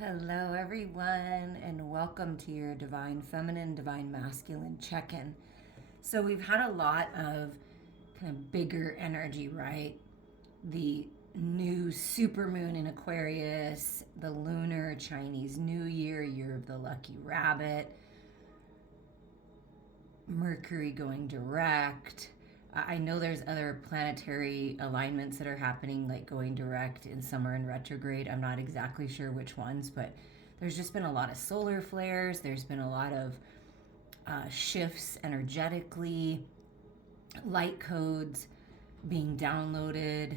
Hello, everyone, and welcome to your Divine Feminine, Divine Masculine check in. So, we've had a lot of kind of bigger energy, right? The new supermoon in Aquarius, the lunar Chinese New Year, year of the lucky rabbit, Mercury going direct. I know there's other planetary alignments that are happening, like going direct and some are in retrograde. I'm not exactly sure which ones, but there's just been a lot of solar flares. There's been a lot of shifts energetically, light codes being downloaded,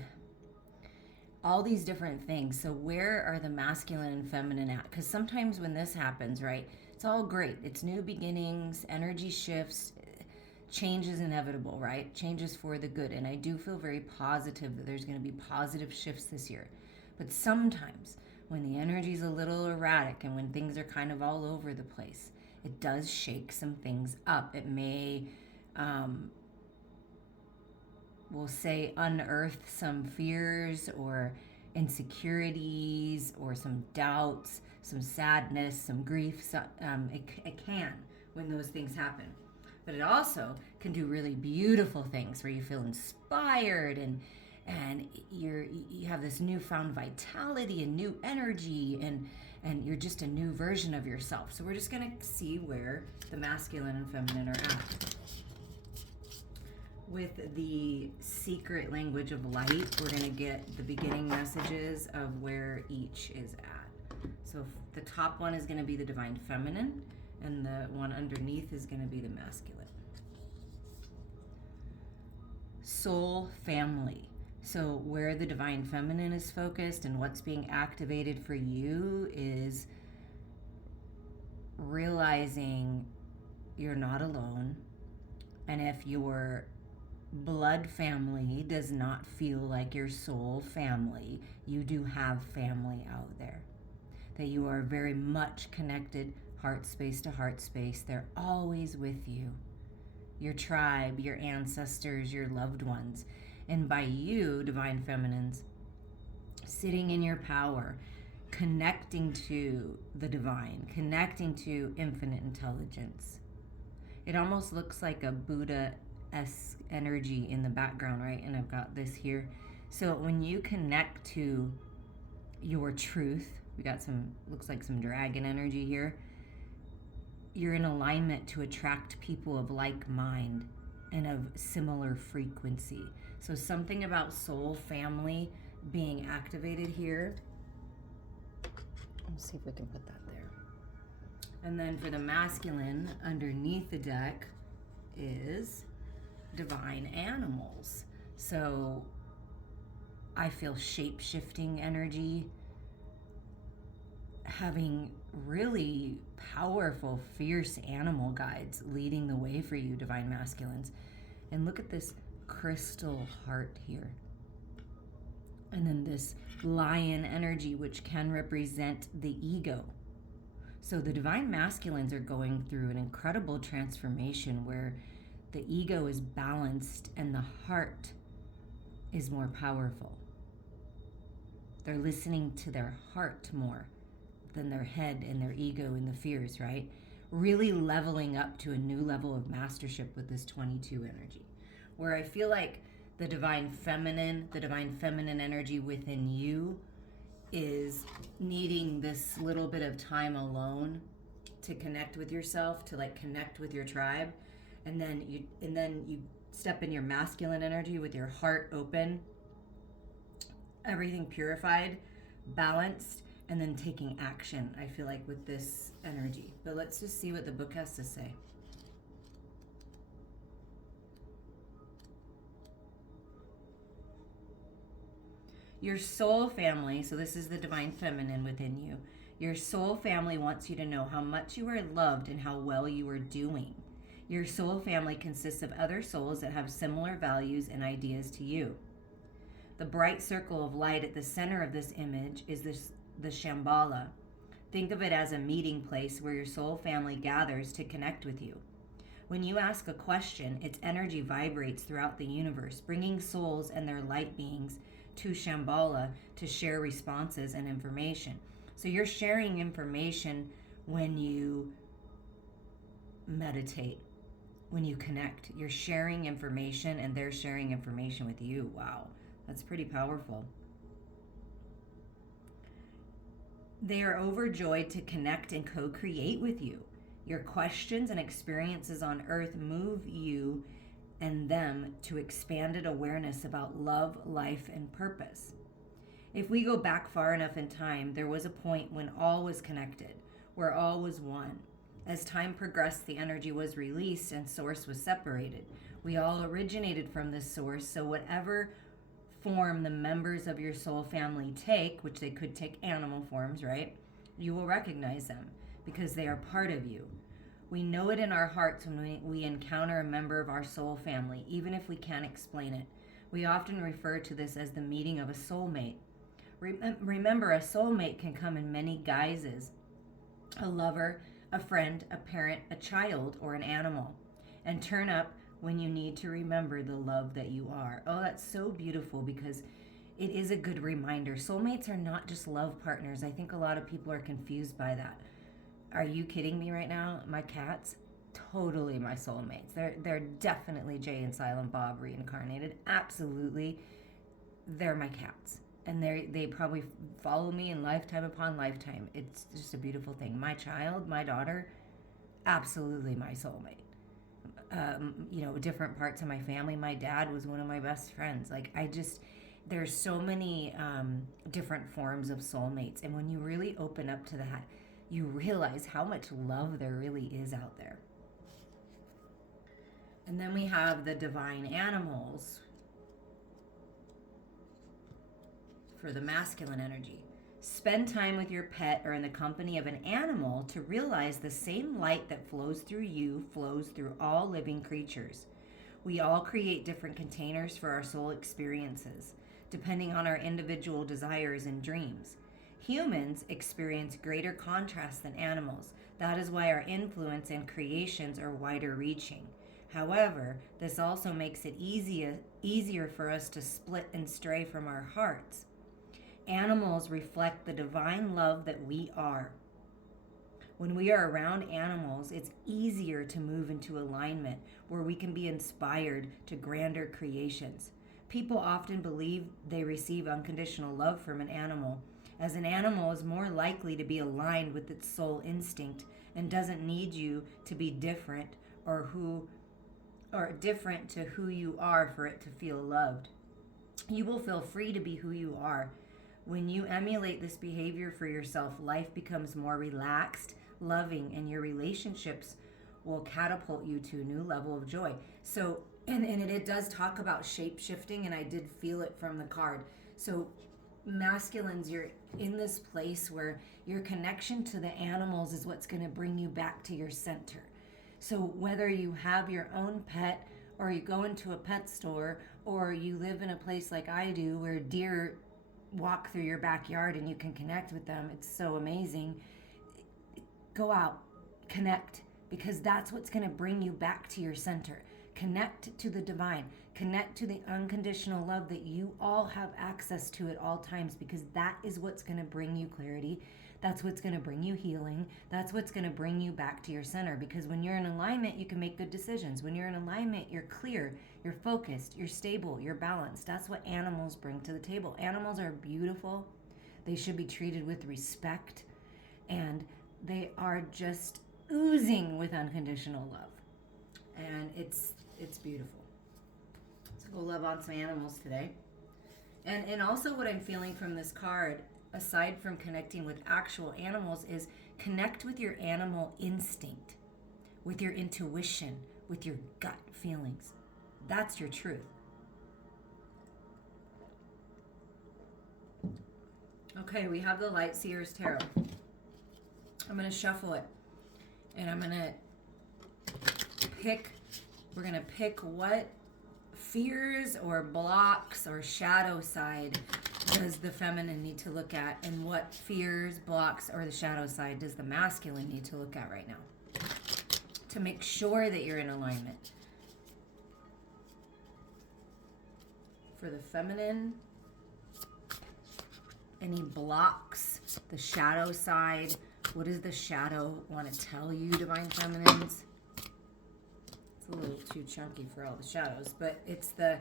all these different things. So, where are the masculine and feminine at? Because sometimes when this happens, right, it's all great. It's new beginnings, energy shifts, change is inevitable, right? Change is for the good. And I do feel very positive that there's going to be positive shifts this year. But sometimes when the energy is a little erratic and when things are kind of all over the place, it does shake some things up. It may, we'll say, unearth some fears or insecurities or some doubts, some sadness, some grief. So, it can when those things happen. But it also can do really beautiful things where you feel inspired and you have this newfound vitality and new energy and you're just a new version of yourself. So we're just going to see where the masculine and feminine are at. With the secret language of light, we're going to get the beginning messages of where each is at. So the top one is going to be the divine feminine, and the one underneath is going to be the masculine. Soul family. So where the divine feminine is focused and what's being activated for you is realizing you're not alone. And if your blood family does not feel like your soul family, you do have family out there. That you are very much connected heart space to heart space. They're always with you. Your tribe, your ancestors, your loved ones. And by you, divine feminines, sitting in your power, connecting to the divine, connecting to infinite intelligence. It almost looks like a Buddha-esque energy in the background, right? And I've got this here. So when you connect to your truth, we got some, looks like some dragon energy here. You're in alignment to attract people of like mind and of similar frequency. So something about soul family being activated here. Let's see if we can put that there. And then for the masculine, underneath the deck is divine animals. So I feel shape-shifting energy, having really powerful, fierce animal guides leading the way for you, divine masculines. And look at this crystal heart here. And then this lion energy, which can represent the ego. So the divine masculines are going through an incredible transformation where the ego is balanced and the heart is more powerful. They're listening to their heart more than their head and their ego and the fears, right? Really leveling up to a new level of mastership with this 22 energy, where I feel like the divine feminine energy within you is needing this little bit of time alone to connect with yourself, to like connect with your tribe. And then you step in your masculine energy with your heart open, everything purified, balanced, and then taking action, I feel like, with this energy. But let's just see what the book has to say. Your soul family, so this is the divine feminine within you. Your soul family wants you to know how much you are loved and how well you are doing. Your soul family consists of other souls that have similar values and ideas to you. The bright circle of light at the center of this image is the Shambhala. Think of it as a meeting place where your soul family gathers to connect with you. When you ask a question, its energy vibrates throughout the universe, bringing souls and their light beings to Shambhala to share responses and information. So you're sharing information when you meditate, when you connect. You're sharing information and they're sharing information with you. Wow, that's pretty powerful. They are overjoyed to connect and co create with you. Your questions and experiences on earth move you and them to expanded awareness about love, life, and purpose. If we go back far enough in time, there was a point when all was connected, where all was one. As time progressed, the energy was released and source was separated. We all originated from this source, so whatever form the members of your soul family take, which they could take animal forms, right? You will recognize them because they are part of you. We know it in our hearts when we encounter a member of our soul family, even if we can't explain it. We often refer to this as the meeting of a soulmate. Remember, a soulmate can come in many guises: a lover, a friend, a parent, a child, or an animal, and turn up when you need to remember the love that you are. Oh, that's so beautiful because it is a good reminder. Soulmates are not just love partners. I think a lot of people are confused by that. Are you kidding me right now? My cats, totally my soulmates. They're definitely Jay and Silent Bob reincarnated. Absolutely, they're my cats, and they probably follow me in lifetime upon lifetime. It's just a beautiful thing. My child, my daughter, absolutely my soulmate. Different parts of my family. My dad was one of my best friends. There's so many different forms of soulmates, and when you really open up to that, you realize how much love there really is out there. And then we have the divine animals for the masculine energy. Spend time with your pet or in the company of an animal to realize the same light that flows through you flows through all living creatures. We all create different containers for our soul experiences, depending on our individual desires and dreams. Humans experience greater contrast than animals. That is why our influence and creations are wider reaching. However, this also makes it easier for us to split and stray from our hearts. Animals reflect the divine love that we are. When we are around animals, it's easier to move into alignment where we can be inspired to grander creations. People often believe they receive unconditional love from an animal, as an animal is more likely to be aligned with its soul instinct and doesn't need you to be different or different to who you are for it to feel loved. You will feel free to be who you are. When you emulate this behavior for yourself, life becomes more relaxed, loving, and your relationships will catapult you to a new level of joy. So, and it does talk about shape shifting, and I did feel it from the card. So, masculines, you're in this place where your connection to the animals is what's going to bring you back to your center. So, whether you have your own pet, or you go into a pet store, or you live in a place like I do where deer walk through your backyard and you can connect with them, it's so amazing. Go out, connect, because that's what's going to bring you back to your center. Connect to the divine, connect to the unconditional love that you all have access to at all times, because that is what's going to bring you clarity. That's what's going to bring you healing. That's what's going to bring you back to your center, because when you're in alignment, you can make good decisions. When you're in alignment, you're clear, you're focused, you're stable, you're balanced. That's what animals bring to the table. Animals are beautiful. They should be treated with respect, and they are just oozing with unconditional love. And it's beautiful. So go love on some animals today. And also what I'm feeling from this card, aside from connecting with actual animals, is connect with your animal instinct, with your intuition, with your gut feelings. That's your truth. Okay, we have the Light Seers Tarot. I'm going to shuffle it, and I'm going to pick what fears or blocks or shadow side does the feminine need to look at, and what fears, blocks, or the shadow side does the masculine need to look at right now to make sure that you're in alignment. For the feminine any blocks, the shadow side. What does the shadow want to tell you, Divine Feminines? It's a little too chunky for all the shadows, but it's the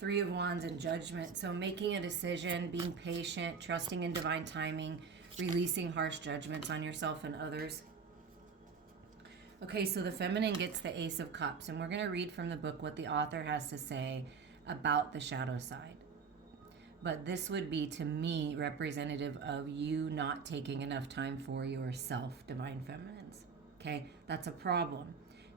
Three of Wands and Judgment. So making a decision, being patient, trusting in divine timing, releasing harsh judgments on yourself and others. Okay, so the feminine gets the Ace of Cups, and we're going to read from the book what the author has to say about the shadow side. But this would be, to me, representative of you not taking enough time for yourself, Divine Feminines. Okay, that's a problem.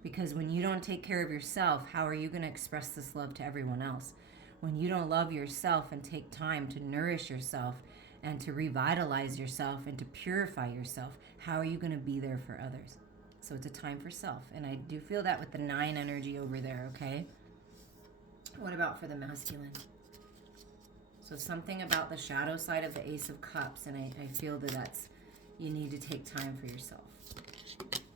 Because when you don't take care of yourself, how are you going to express this love to everyone else? When you don't love yourself and take time to nourish yourself and to revitalize yourself and to purify yourself, how are you going to be there for others? So it's a time for self. And I do feel that with the 9 energy over there, okay? What about for the masculine? So something about the shadow side of the Ace of Cups, and I feel that that's, you need to take time for yourself.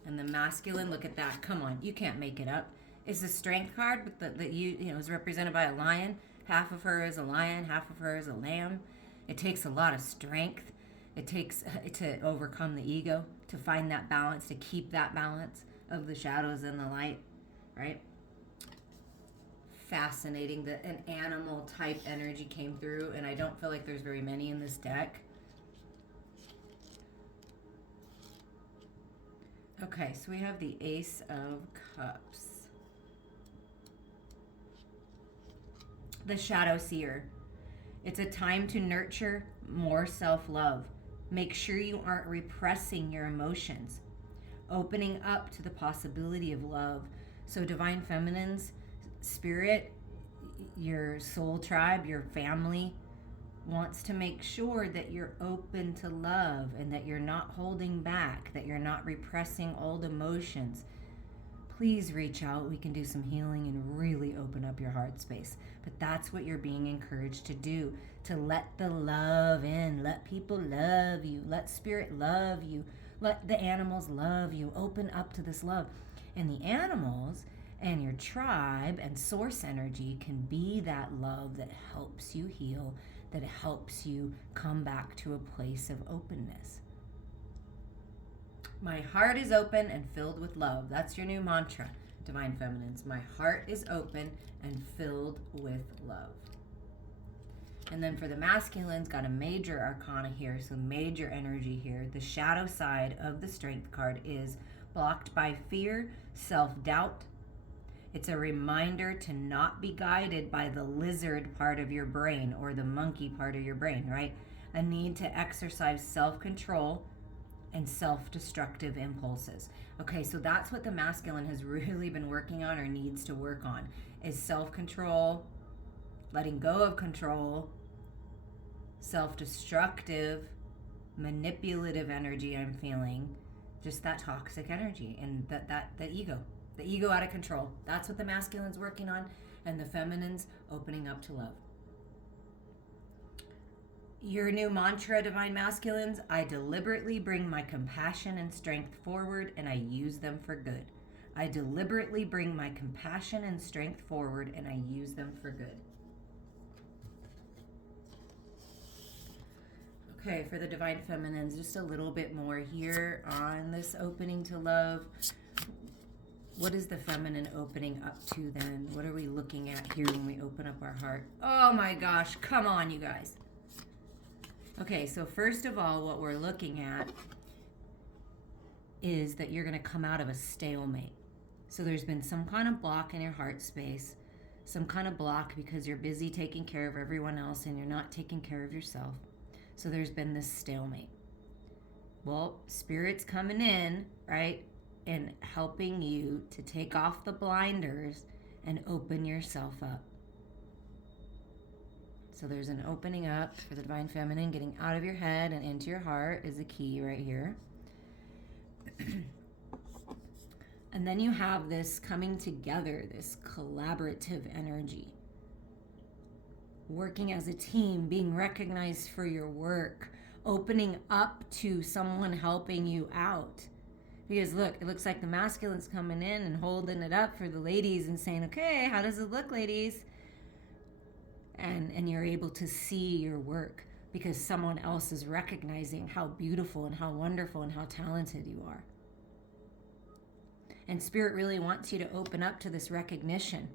And the masculine, look at that. Come on, you can't make it up. It's the Strength card, but that you know is represented by a lion. Half of her is a lion, half of her is a lamb. It takes a lot of strength. It takes to overcome the ego, to find that balance, to keep that balance of the shadows and the light, right? Fascinating that an animal type energy came through, and I don't feel like there's very many in this deck. Okay, so we have the Ace of Cups. The Shadow Seer. It's a time to nurture more self-love. Make sure you aren't repressing your emotions. Opening up to the possibility of love. So Divine Feminines, Spirit, your soul tribe, your family, wants to make sure that you're open to love and that you're not holding back, that you're not repressing old emotions. Please reach out. We can do some healing and really open up your heart space. But that's what you're being encouraged to do, to let the love in. Let people love you. Let Spirit love you. Let the animals love you. Open up to this love. And the animals and your tribe and source energy can be that love that helps you heal, that helps you come back to a place of openness. My heart is open and filled with love. That's your new mantra, Divine Feminines. My heart is open and filled with love. And then for the masculines, got a major arcana here, so major energy here. The shadow side of the Strength card is blocked by fear, self-doubt. It's a reminder to not be guided by the lizard part of your brain or the monkey part of your brain, right? A need to exercise self-control and self-destructive impulses. Okay, so that's what the masculine has really been working on or needs to work on, is self-control, letting go of control, self-destructive, manipulative energy I'm feeling, just that toxic energy and the ego out of control. That's what the masculine's working on, and the feminine's opening up to love. Your new mantra, Divine Masculines: I deliberately bring my compassion and strength forward and I use them for good. I deliberately bring my compassion and strength forward and I use them for good. Okay, for the Divine Feminines, just a little bit more here on this opening to love. What is the feminine opening up to then? What are we looking at here when we open up our heart? Oh my gosh, come on, you guys. Okay, so first of all, what we're looking at is that you're going to come out of a stalemate. So there's been some kind of block in your heart space, some kind of block because you're busy taking care of everyone else and you're not taking care of yourself. So there's been this stalemate. Well, Spirit's coming in, right, and helping you to take off the blinders and open yourself up. So there's an opening up for the Divine Feminine. Getting out of your head and into your heart is a key right here. And then you have this coming together, this collaborative energy. Working as a team, being recognized for your work, opening up to someone helping you out. Because look, it looks like the masculine's coming in and holding it up for the ladies and saying, okay, how does it look, ladies? And you're able to see your work. because someone else is recognizing how beautiful and how wonderful and how talented you are. And Spirit really wants you to open up to this recognition,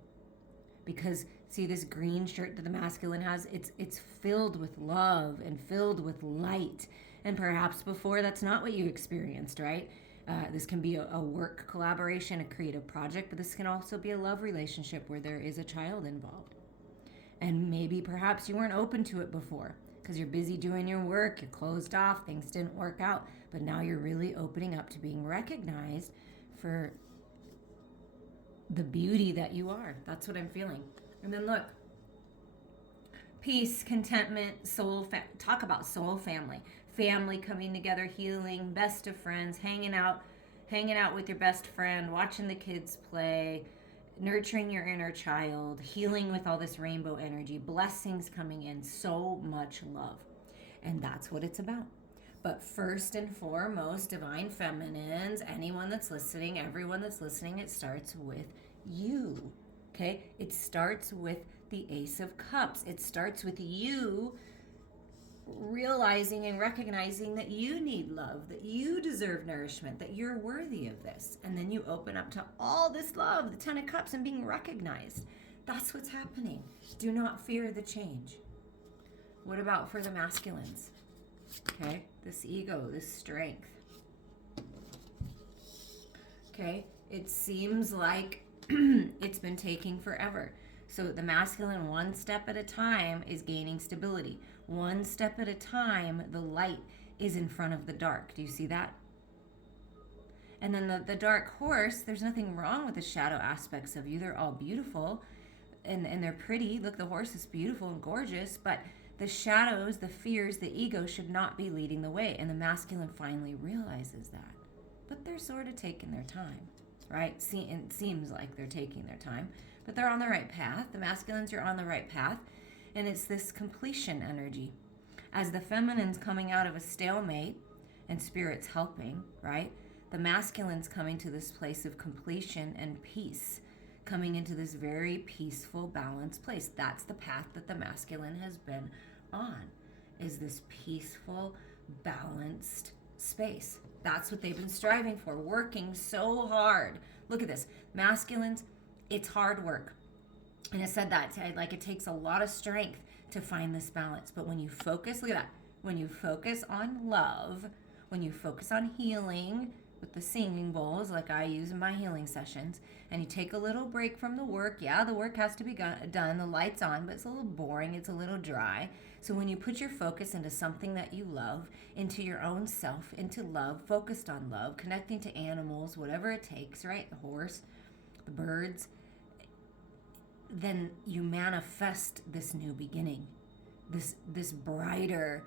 because see this green shirt that the masculine has, it's filled with love and filled with light. And perhaps before that's not what you experienced, right? This can be a work collaboration, a creative project, but this can also be a love relationship where there is a child involved. And maybe perhaps you weren't open to it before because you're busy doing your work, you're closed off, things didn't work out, but now you're really opening up to being recognized for the beauty that you are. That's what I'm feeling. And then look, peace, contentment, talk about soul family. Family coming together, healing, best of friends, hanging out with your best friend, watching the kids play, nurturing your inner child, healing with all this rainbow energy, blessings coming in, so much love. And that's what it's about. But first and foremost, divine feminines, anyone that's listening, everyone that's listening, it starts with you. Okay? It starts with the Ace of Cups. It starts with you realizing and recognizing that you need love, that you deserve nourishment, that you're worthy of this. And then you open up to all this love, the Ten of Cups, and being recognized. That's what's happening. Do not fear the change. What about for the masculines? Okay, this ego, this strength. Okay, it seems like it's been taking forever. So the masculine, one step at a time, is gaining stability. One step at a time, the light is in front of the dark. Do you see that? And then the dark horse, there's nothing wrong with the shadow aspects of you. They're all beautiful and they're pretty. Look, the horse is beautiful and gorgeous, but the shadows, the fears, the ego should not be leading the way. And the masculine finally realizes that. But they're sort of taking their time, right? It seems like they're taking their time, but they're on the right path. The masculines are on the right path. And it's this completion energy. As the feminine's coming out of a stalemate and Spirit's helping, right? The masculine's coming to this place of completion and peace, coming into this very peaceful, balanced place. That's the path that the masculine has been on, is this peaceful, balanced space. That's what they've been striving for, working so hard. Look at this. Masculines, it's hard work. And I said that, like, it takes a lot of strength to find this balance. But when you focus, look at that. When you focus on love, when you focus on healing with the singing bowls, like I use in my healing sessions, and you take a little break from the work. Yeah, the work has to be done. The light's on, but it's a little boring. It's a little dry. So when you put your focus into something that you love, into your own self, into love, focused on love, connecting to animals, whatever it takes, right? The horse, the birds, then you manifest this new beginning, this brighter,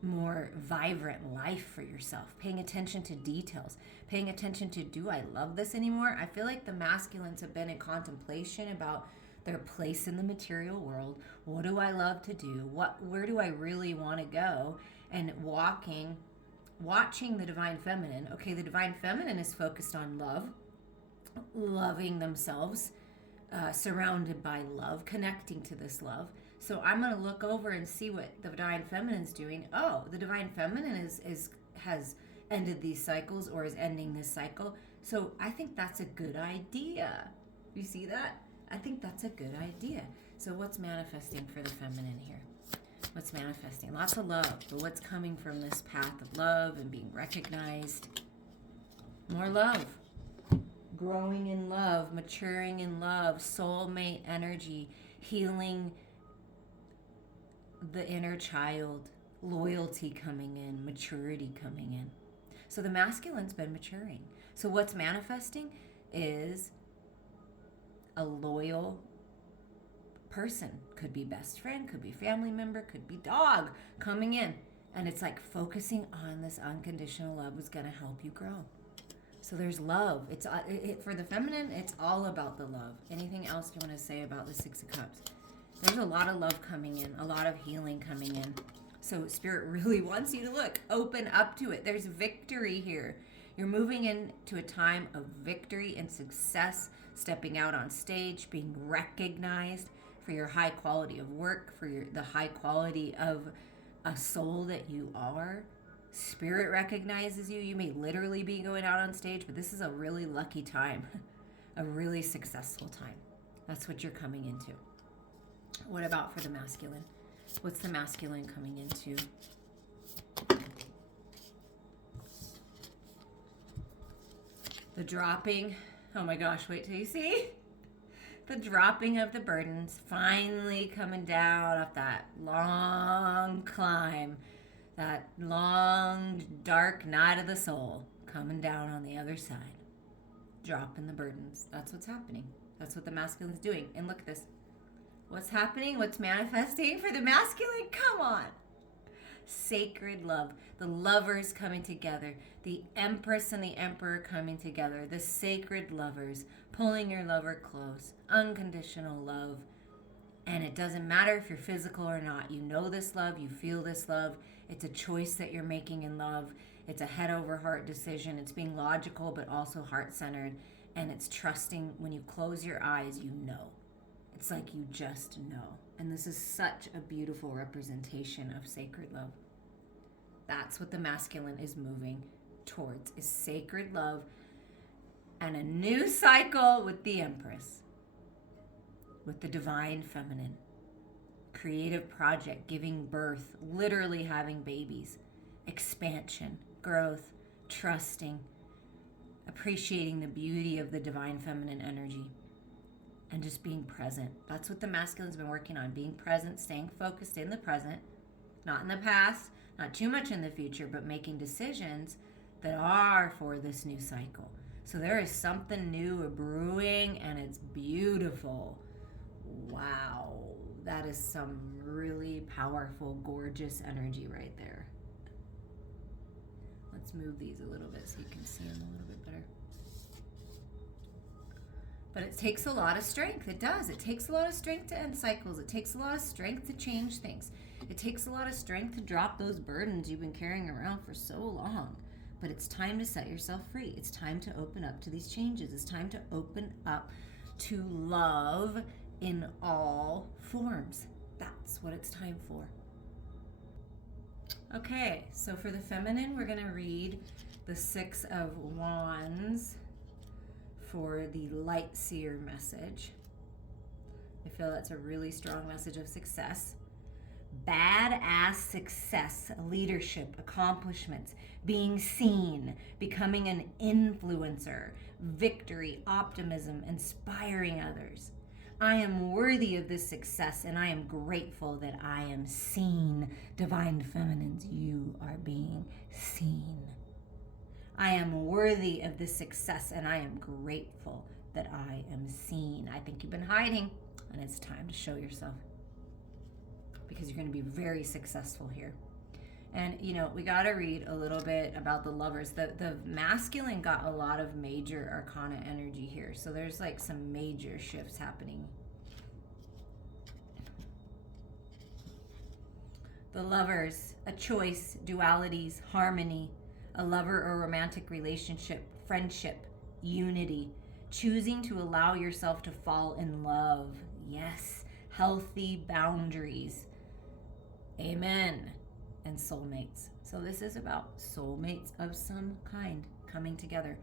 more vibrant life for yourself, paying attention to details, paying attention to, do I love this anymore? I feel like the masculines have been in contemplation about their place in the material world. What do I love to do? Where do I really want to go? And watching the divine feminine. Okay, the divine feminine is focused on love, loving themselves, surrounded by love, connecting to this love. So I'm going to look over and see what the divine feminine's doing. Oh, the divine feminine has ended these cycles or is ending this cycle. So I think that's a good idea. You see that? I think that's a good idea. So what's manifesting for the feminine here? What's manifesting? Lots of love. But what's coming from this path of love and being recognized? More love. Growing in love, maturing in love, soulmate energy, healing the inner child, loyalty coming in, maturity coming in. So the masculine's been maturing. So what's manifesting is a loyal person. Could be best friend, could be family member, could be dog coming in. And it's like focusing on this unconditional love is going to help you grow. So there's love. It's for the feminine, it's all about the love. Anything else you want to say about the Six of Cups? There's a lot of love coming in, a lot of healing coming in. So Spirit really wants you to look, open up to it. There's victory here. You're moving into a time of victory and success, stepping out on stage, being recognized for your high quality of work, for the high quality of a soul that you are. Spirit recognizes you. You may literally be going out on stage, but this is a really lucky time, a really successful time. That's what you're coming into. What about for the masculine? What's the masculine coming into? The dropping. Oh my gosh, wait till you see. The dropping of the burdens, finally coming down off that long climb, that long, dark night of the soul, coming down on the other side. Dropping the burdens. That's what's happening. That's what the masculine's doing. And look at this. What's happening? What's manifesting for the masculine? Come on. Sacred love. The lovers coming together. The Empress and the Emperor coming together. The sacred lovers. Pulling your lover close. Unconditional love. And it doesn't matter if you're physical or not. You know this love. You feel this love. It's a choice that you're making in love. It's a head over heart decision. It's being logical but also heart centered. And it's trusting. When you close your eyes, you know. It's like you just know. And this is such a beautiful representation of sacred love. That's what the masculine is moving towards, is sacred love and a new cycle with the Empress, with the divine feminine. Creative project, giving birth, literally having babies, expansion, growth, trusting, appreciating the beauty of the divine feminine energy. And just being present. That's what the masculine's been working on. Being present, staying focused in the present, not in the past, not too much in the future, but making decisions that are for this new cycle. So there is something new brewing, and it's beautiful. Wow. That is some really powerful, gorgeous energy right there. Let's move these a little bit so you can see them a little bit better. But it takes a lot of strength. It does. It takes a lot of strength to end cycles. It takes a lot of strength to change things. It takes a lot of strength to drop those burdens you've been carrying around for so long. But it's time to set yourself free. It's time to open up to these changes. It's time to open up to love in all forms. That's what it's time for. Okay, so for the feminine, we're going to read the Six of Wands for the light seer message. I feel that's a really strong message of success. Badass success, leadership, accomplishments, being seen, becoming an influencer, victory, optimism, inspiring others. I am worthy of this success, and I am grateful that I am seen. Divine feminines, you are being seen. I am worthy of this success, and I am grateful that I am seen. I think you've been hiding, and it's time to show yourself, because you're going to be very successful here. And, we got to read a little bit about the lovers. The masculine got a lot of major arcana energy here, so there's like some major shifts happening. The lovers, a choice, dualities, harmony, a lover or romantic relationship, friendship, unity, choosing to allow yourself to fall in love. Yes, healthy boundaries. Amen. And soulmates. So this is about soulmates of some kind coming together.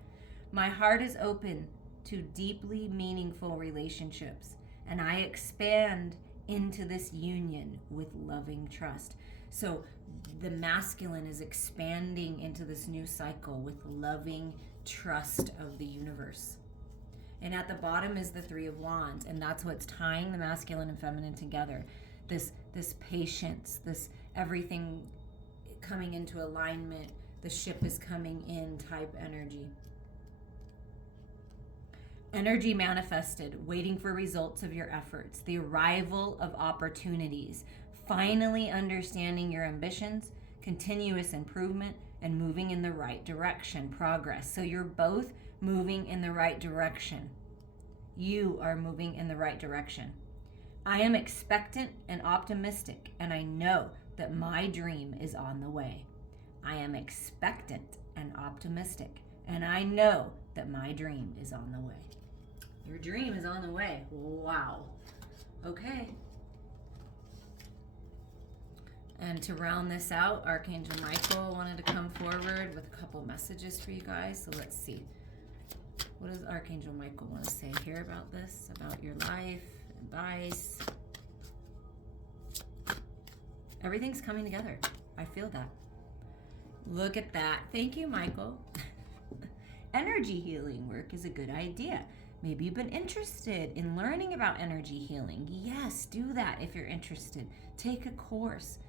My heart is open to deeply meaningful relationships, and I expand into this union with loving trust. So the masculine is expanding into this new cycle with loving trust of the universe. And at the bottom is the Three of Wands, and that's what's tying the masculine and feminine together. This patience, this everything coming into alignment, the ship is coming in type energy. Energy manifested, waiting for results of your efforts, the arrival of opportunities, finally understanding your ambitions, continuous improvement, and moving in the right direction, progress. So you're both moving in the right direction. You are moving in the right direction. I am expectant and optimistic, and I know that my dream is on the way. I am expectant and optimistic, and I know that my dream is on the way. Your dream is on the way. Wow. Okay. And to round this out, Archangel Michael wanted to come forward with a couple messages for you guys. So let's see. What does Archangel Michael want to say here about this, about your life, advice? Everything's coming together. I feel that. Look at that. Thank you, Michael. Energy healing work is a good idea. Maybe you've been interested in learning about energy healing. Yes, do that if you're interested. Take a course.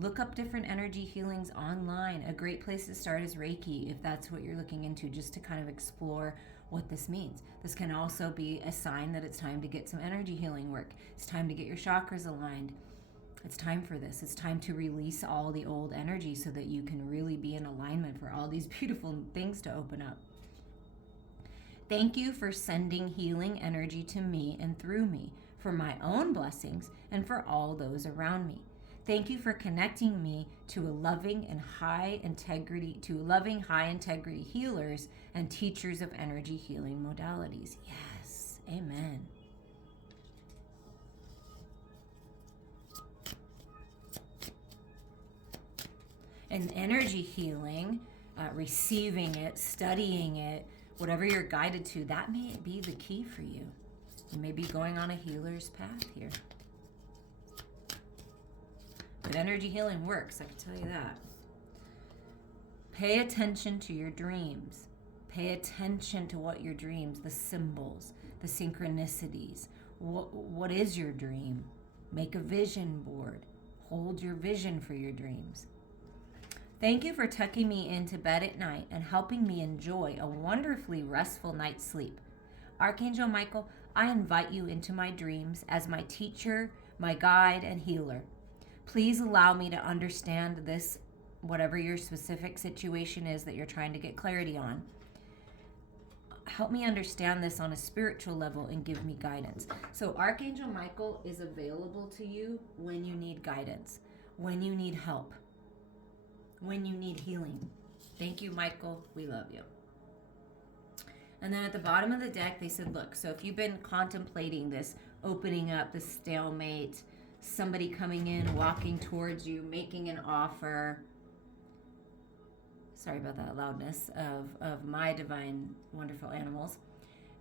Look up different energy healings online. A great place to start is Reiki if that's what you're looking into, just to kind of explore what this means. This can also be a sign that it's time to get some energy healing work. It's time to get your chakras aligned. It's time for this. It's time to release all the old energy so that you can really be in alignment for all these beautiful things to open up. Thank you for sending healing energy to me and through me for my own blessings and for all those around me. Thank you for connecting me to loving, high integrity healers and teachers of energy healing modalities. Yes. Amen. And energy healing, receiving it, studying it, whatever you're guided to, that may be the key for you. You may be going on a healer's path here. But energy healing works, I can tell you that. Pay attention to your dreams. Pay attention to what your dreams, the symbols, the synchronicities. What is your dream? Make a vision board. Hold your vision for your dreams. Thank you for tucking me into bed at night and helping me enjoy a wonderfully restful night's sleep. Archangel Michael, I invite you into my dreams as my teacher, my guide, and healer. Please allow me to understand this, whatever your specific situation is that you're trying to get clarity on. Help me understand this on a spiritual level and give me guidance. So Archangel Michael is available to you when you need guidance, when you need help, when you need healing. Thank you, Michael. We love you. And then at the bottom of the deck, they said, look, so if you've been contemplating this, opening up, the stalemate, somebody coming in, walking towards you, making an offer, sorry about that loudness, of my divine, wonderful animals,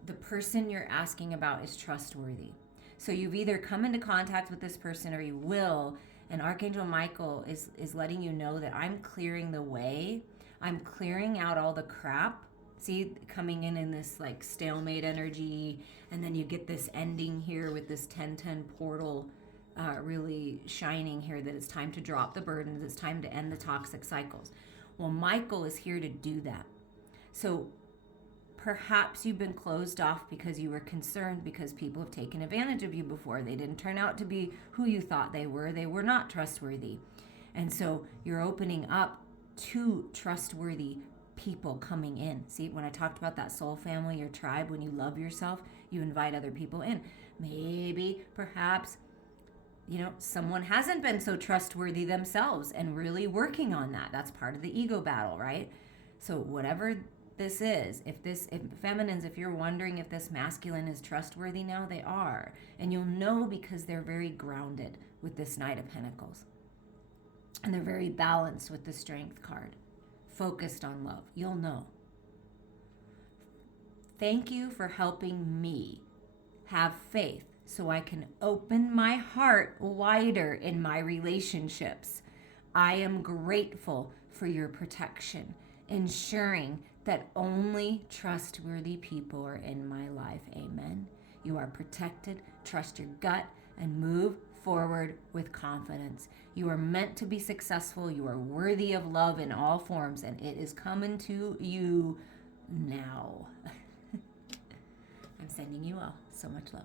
the person you're asking about is trustworthy. So you've either come into contact with this person or you will, and Archangel Michael is letting you know that I'm clearing the way. I'm clearing out all the crap. See, coming in this like stalemate energy, and then you get this ending here with this 1010 portal really shining here, that it's time to drop the burdens, it's time to end the toxic cycles. Well, Michael is here to do that. So perhaps you've been closed off because you were concerned because people have taken advantage of you before. They didn't turn out to be who you thought they were. They were not trustworthy. And so you're opening up to trustworthy people coming in. See, when I talked about that soul family, your tribe, when you love yourself, you invite other people in. Maybe, perhaps, someone hasn't been so trustworthy themselves and really working on that. That's part of the ego battle, right? So whatever this is, if feminines, if you're wondering if this masculine is trustworthy now, they are. And you'll know because they're very grounded with this Knight of Pentacles. And they're very balanced with the Strength card. Focused on love. You'll know. Thank you for helping me have faith so I can open my heart wider in my relationships. I am grateful for your protection, ensuring that only trustworthy people are in my life. Amen. You are protected. Trust your gut and move forward with confidence. You are meant to be successful. You are worthy of love in all forms, and it is coming to you now. I'm sending you all so much love.